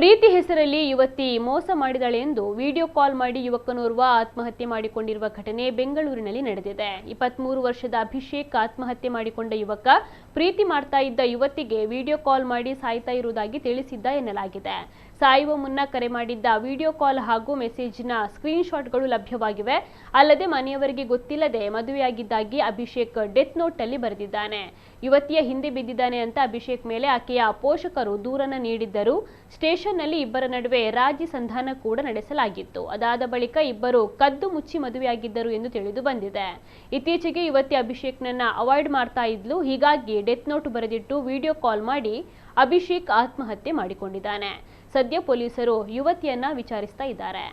ಪ್ರೀತಿ ಹೆಸರಲ್ಲಿ ಯುವತಿ ಮೋಸ ಮಾಡಿದಳೆ ಎಂದು ವಿಡಿಯೋ ಕಾಲ್ ಮಾಡಿ ಯುವಕನೋರ್ವ ಆತ್ಮಹತ್ಯೆ ಮಾಡಿಕೊಂಡಿರುವ ಘಟನೆ ಬೆಂಗಳೂರಿನಲ್ಲಿ ನಡೆದಿದೆ. 23 ವರ್ಷದ ಅಭಿಷೇಕ್ ಆತ್ಮಹತ್ಯೆ ಮಾಡಿಕೊಂಡ ಯುವಕ ಪ್ರೀತಿ ಮಾಡ್ತಾ ಇದ್ದ ಯುವತಿಗೆ ವಿಡಿಯೋ ಕಾಲ್ ಮಾಡಿ ಸಾಯ್ತಾ ಇರುವುದಾಗಿ ತಿಳಿಸಿದ್ದ ಎನ್ನಲಾಗಿದೆ. ಸಾಯುವ ಮುನ್ನ ಕರೆ ಮಾಡಿದ್ದ ವಿಡಿಯೋ ಕಾಲ್ ಹಾಗೂ ಮೆಸೇಜ್ನ ಸ್ಕ್ರೀನ್ ಶಾಟ್ಗಳು ಲಭ್ಯವಾಗಿವೆ. ಅಲ್ಲದೆ ಮನೆಯವರಿಗೆ ಗೊತ್ತಿಲ್ಲದೆ ಮದುವೆಯಾಗಿದ್ದಾಗಿ ಅಭಿಷೇಕ್ ಡೆತ್ ನೋಟ್ ಅಲ್ಲಿ ಬರೆದಿದ್ದಾನೆ. ಯುವತಿಯ ಹಿಂದೆ ಬಿದ್ದಿದ್ದಾನೆ ಅಂತ ಅಭಿಷೇಕ್ ಮೇಲೆ ಆಕೆಯ ಪೋಷಕರು ದೂರನ್ನ ನೀಡಿದ್ದರು. ಸ್ಟೇಷನ್ನಲ್ಲಿ ಇಬ್ಬರ ನಡುವೆ ರಾಜಿ ಸಂಧಾನ ಕೂಡ ನಡೆಸಲಾಗಿತ್ತು. ಅದಾದ ಬಳಿಕ ಇಬ್ಬರು ಕದ್ದು ಮುಚ್ಚಿ ಮದುವೆಯಾಗಿದ್ದರು ಎಂದು ತಿಳಿದು ಬಂದಿದೆ. ಇತ್ತೀಚೆಗೆ ಯುವತಿ ಅಭಿಷೇಕ್ನನ್ನ ಅವಾಯ್ಡ್ ಮಾಡ್ತಾ ಇದ್ಲು. ಹೀಗಾಗಿ ಡೆತ್ ನೋಟ್ ಬರೆದಿಟ್ಟು ವಿಡಿಯೋ ಕಾಲ್ ಮಾಡಿ ಅಭಿಷೇಕ್ ಆತ್ಮಹತ್ಯೆ ಮಾಡಿಕೊಂಡಿದ್ದಾನೆ. ಸದ್ಯ ಪೊಲೀಸರು ಯುವತಿಯನ್ನ ವಿಚಾರಿಸ್ತಾ ಇದ್ದಾರೆ.